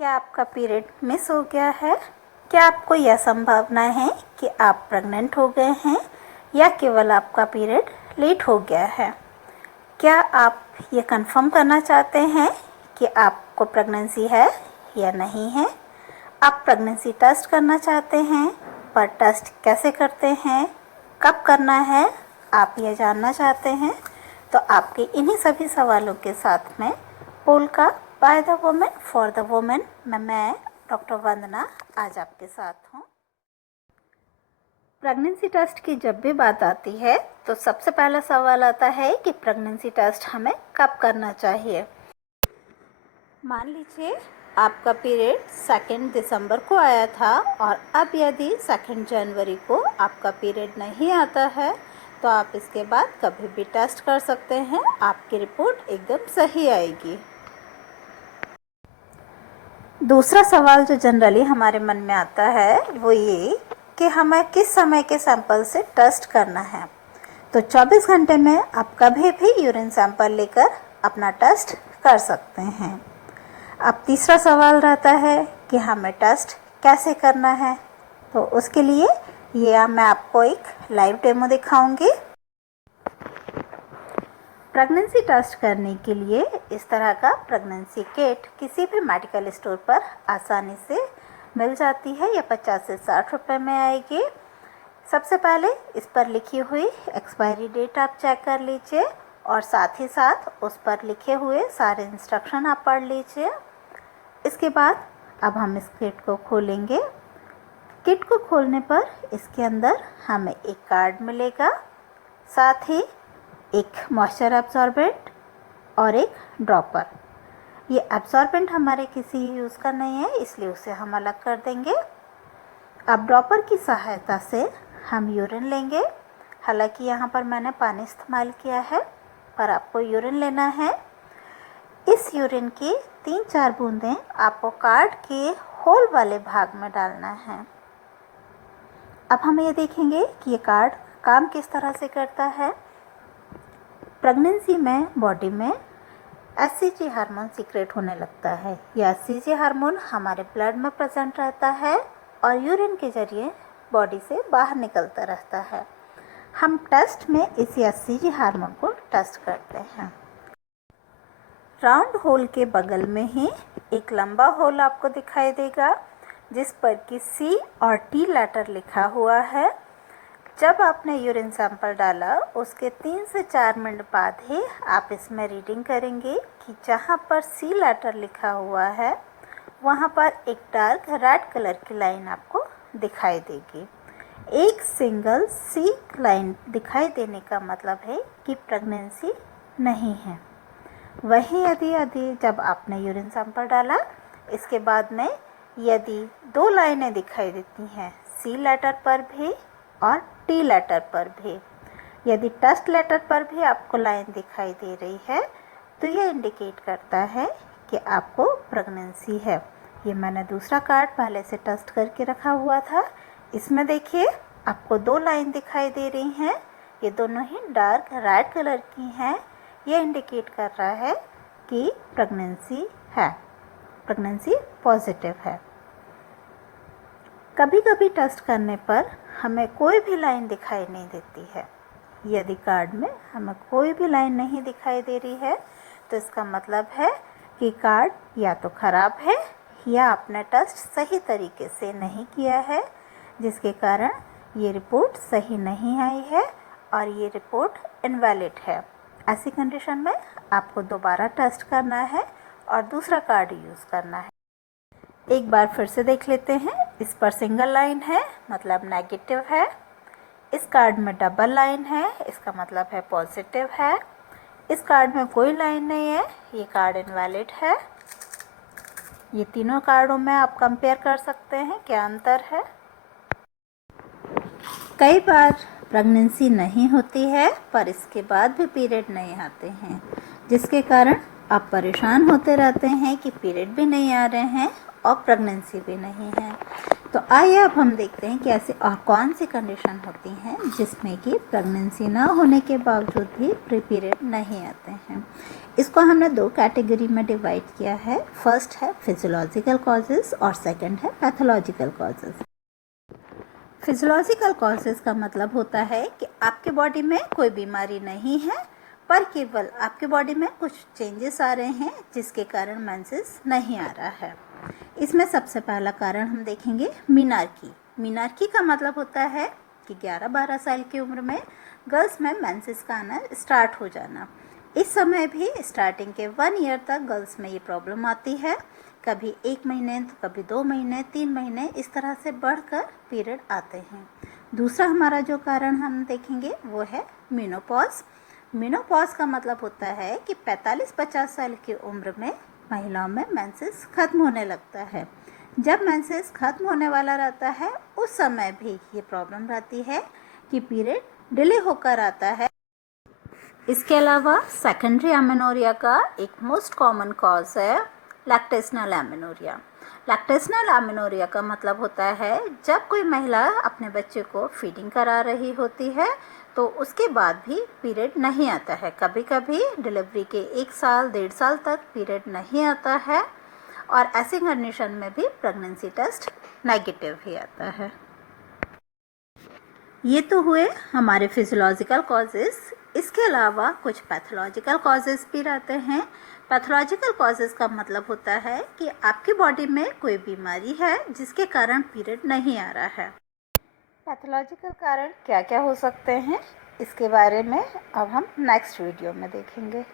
क्या आपका period miss हो गया है? क्या आपको यह संभावना है कि आप प्रेग्नेंट हो गए हैं या केवल आपका पीरियड लेट हो गया है? क्या आप ये कंफर्म करना चाहते हैं कि आपको प्रेगनेंसी है या नहीं है? आप प्रेगनेंसी टेस्ट करना चाहते हैं, पर टेस्ट कैसे करते हैं, कब करना है, आप यह जानना चाहते हैं? तो आपके इन्हीं सभी सवालों के साथ में पोल का by the women for the women में मैं डॉक्टर वंदना आज आपके साथ हूँ। प्रेगनेंसी टेस्ट की जब भी बात आती है तो सबसे पहला सवाल आता है कि प्रेगनेंसी टेस्ट हमें कब करना चाहिए। मान लीजिए आपका पीरियड 2 दिसंबर को आया था और अब यदि 2 जनवरी को आपका पीरियड नहीं आता है तो आप इसके बाद कभी भी टेस्ट कर सकते हैं, आपकी रिपोर्ट एकदम सही आएगी। दूसरा सवाल जो जनरली हमारे मन में आता है वो ये कि हमें किस समय के सैंपल से टेस्ट करना है। तो 24 घंटे में आप कभी भी यूरिन सैंपल लेकर अपना टेस्ट कर सकते हैं। अब तीसरा सवाल रहता है कि हमें टेस्ट कैसे करना है। तो उसके लिए ये मैं आपको एक लाइव डेमो दिखाऊंगी। प्रेगनेंसी टेस्ट करने के लिए इस तरह का प्रेगनेंसी किट किसी भी मेडिकल स्टोर पर आसानी से मिल जाती है। यह 50 से 60 रुपये में आएगी। सबसे पहले इस पर लिखी हुई एक्सपायरी डेट आप चेक कर लीजिए और साथ ही साथ उस पर लिखे हुए सारे इंस्ट्रक्शन आप पढ़ लीजिए। इसके बाद अब हम इस किट को खोलेंगे। किट को खोलने पर इसके अंदर हमें एक कार्ड मिलेगा, साथ ही एक मॉइस्चर एब्सॉर्बेंट और एक ड्रॉपर। ये एब्सॉर्बेंट हमारे किसी यूज़ का नहीं है, इसलिए उसे हम अलग कर देंगे। अब ड्रॉपर की सहायता से हम यूरिन लेंगे। हालांकि यहाँ पर मैंने पानी इस्तेमाल किया है, पर आपको यूरिन लेना है। इस यूरिन की 3-4 बूंदें आपको कार्ड के होल वाले भाग में डालना है। अब हम ये देखेंगे कि ये कार्ड काम किस तरह से करता है। प्रेगनेंसी में बॉडी में एचसीजी हार्मोन सीक्रेट होने लगता है। यह एचसीजी हार्मोन हमारे ब्लड में प्रेजेंट रहता है और यूरिन के जरिए बॉडी से बाहर निकलता रहता है। हम टेस्ट में इसी एचसीजी हार्मोन को टेस्ट करते हैं। राउंड होल के बगल में ही एक लंबा होल आपको दिखाई देगा जिस पर कि सी और टी लेटर लिखा हुआ है। जब आपने यूरिन सैंपल डाला उसके 3 से 4 मिनट बाद ही आप इसमें रीडिंग करेंगे कि जहाँ पर सी लेटर लिखा हुआ है वहाँ पर एक डार्क रेड कलर की लाइन आपको दिखाई देगी। एक सिंगल सी लाइन दिखाई देने का मतलब है कि प्रेगनेंसी नहीं है। वहीं यदि जब आपने यूरिन सैंपल डाला इसके बाद में यदि 2 लाइनें दिखाई देती हैं, सी लेटर पर भी और टी लेटर पर भी, यदि टेस्ट लेटर पर भी आपको लाइन दिखाई दे रही है तो यह इंडिकेट करता है कि आपको प्रेगनेंसी है। ये मैंने दूसरा कार्ड पहले से टेस्ट करके रखा हुआ था। इसमें देखिए आपको 2 लाइन दिखाई दे रही हैं, ये दोनों ही डार्क रेड कलर की हैं। ये इंडिकेट कर रहा है कि प्रेगनेंसी है, प्रेगनेंसी पॉजिटिव है। कभी कभी टेस्ट करने पर हमें कोई भी लाइन दिखाई नहीं देती है। यदि कार्ड में हमें कोई भी लाइन नहीं दिखाई दे रही है तो इसका मतलब है कि कार्ड या तो ख़राब है या आपने टेस्ट सही तरीके से नहीं किया है, जिसके कारण ये रिपोर्ट सही नहीं आई है और ये रिपोर्ट इनवैलिड है। ऐसी कंडीशन में आपको दोबारा टेस्ट करना है और दूसरा कार्ड यूज़ करना है। एक बार फिर से देख लेते हैं। इस पर सिंगल लाइन है, मतलब नेगेटिव है। इस कार्ड में डबल लाइन है, इसका मतलब है पॉजिटिव है। इस कार्ड में कोई लाइन नहीं है, ये कार्ड इनवैलिड है। ये तीनों कार्डों में आप कंपेयर कर सकते हैं क्या अंतर है। कई बार प्रेगनेंसी नहीं होती है पर इसके बाद भी पीरियड नहीं आते हैं, जिसके कारण आप परेशान होते रहते हैं कि पीरियड भी नहीं आ रहे हैं और प्रेगनेंसी भी नहीं है। तो आइए अब हम देखते हैं कि ऐसी और कौन सी कंडीशन होती हैं जिसमें कि प्रेगनेंसी ना होने के बावजूद भी प्री पीरियड नहीं आते हैं। इसको हमने दो कैटेगरी में डिवाइड किया है। फर्स्ट है फिजियोलॉजिकल कॉजेज़ और सेकंड है पैथोलॉजिकल कॉजेज़। फिजियोलॉजिकल कॉजेज़ का मतलब होता है कि आपके बॉडी में कोई बीमारी नहीं है, पर केवल आपके बॉडी में कुछ चेंजेस आ रहे हैं जिसके कारण मेंसेस नहीं आ रहा है। इसमें सबसे पहला कारण हम देखेंगे मीनार्की। मीनार्की का मतलब होता है कि 11-12 साल की उम्र में गर्ल्स में मेंसेस का आना स्टार्ट हो जाना। इस समय भी स्टार्टिंग के 1 ईयर तक गर्ल्स में ये प्रॉब्लम आती है। कभी 1 महीने तो कभी 2 महीने 3 महीने इस तरह से बढ़कर पीरियड आते हैं। दूसरा हमारा जो कारण हम देखेंगे वो है मेनोपॉज। मेनोपॉज का मतलब होता है कि 45-50 साल की उम्र में महिलाओं में मेंसेस खत्म होने लगता है। जब मेंसेस खत्म होने वाला रहता है उस समय भी ये प्रॉब्लम रहती है कि पीरियड डिले होकर आता है। इसके अलावा सेकेंडरी एमेनोरिया का एक मोस्ट कॉमन कॉज है लैक्टेशनल एमेनोरिया। लैक्टेशनल एमेनोरिया का मतलब होता है जब कोई महिला अपने बच्चे को फीडिंग करा रही होती है तो उसके बाद भी पीरियड नहीं आता है। कभी कभी डिलीवरी के 1 साल 1.5 साल तक पीरियड नहीं आता है और ऐसी कंडीशन में भी प्रेगनेंसी टेस्ट नेगेटिव ही आता है। ये तो हुए हमारे फिजियोलॉजिकल कॉजेज़। इसके अलावा कुछ पैथोलॉजिकल कॉजेज़ भी रहते हैं। पैथोलॉजिकल कॉजेज़ का मतलब होता है कि आपकी बॉडी में कोई बीमारी है जिसके कारण पीरियड नहीं आ रहा है। पैथोलॉजिकल कारण क्या क्या हो सकते हैं इसके बारे में अब हम नेक्स्ट वीडियो में देखेंगे।